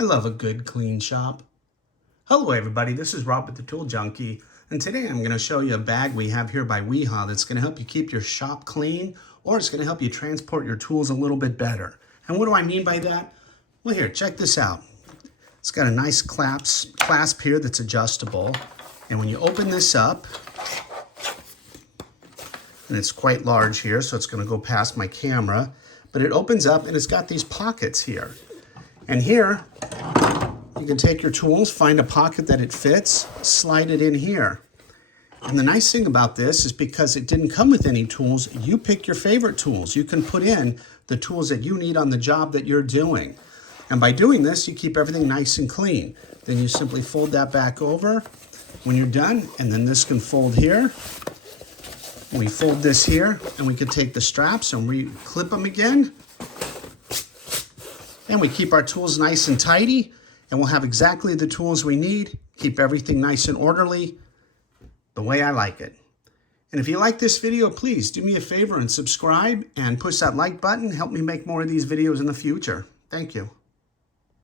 I love a good clean shop. Hello everybody, this is Rob with the Tool Junkie, and today I'm going to show you a bag we have here by Wiha that's going to help you keep your shop clean, or it's going to help you transport your tools a little bit better. And what do I mean by that? Well, here, check this out. It's got a nice clasp here that's adjustable, and when you open this up, and it's quite large here, so it's going to go past my camera, but it opens up and it's got these pockets here. And here, you can take your tools, find a pocket that it fits, slide it in here. And the nice thing about this is because it didn't come with any tools, you pick your favorite tools. You can put in the tools that you need on the job that you're doing. And by doing this, you keep everything nice and clean. Then you simply fold that back over when you're done, and then this can fold here. We fold this here, and we can take the straps and re-clip them again. And we keep our tools nice and tidy, and we'll have exactly the tools we need. Keep everything nice and orderly, the way I like it. And if you like this video, please do me a favor and subscribe and push that like button. Help me make more of these videos in the future. Thank you.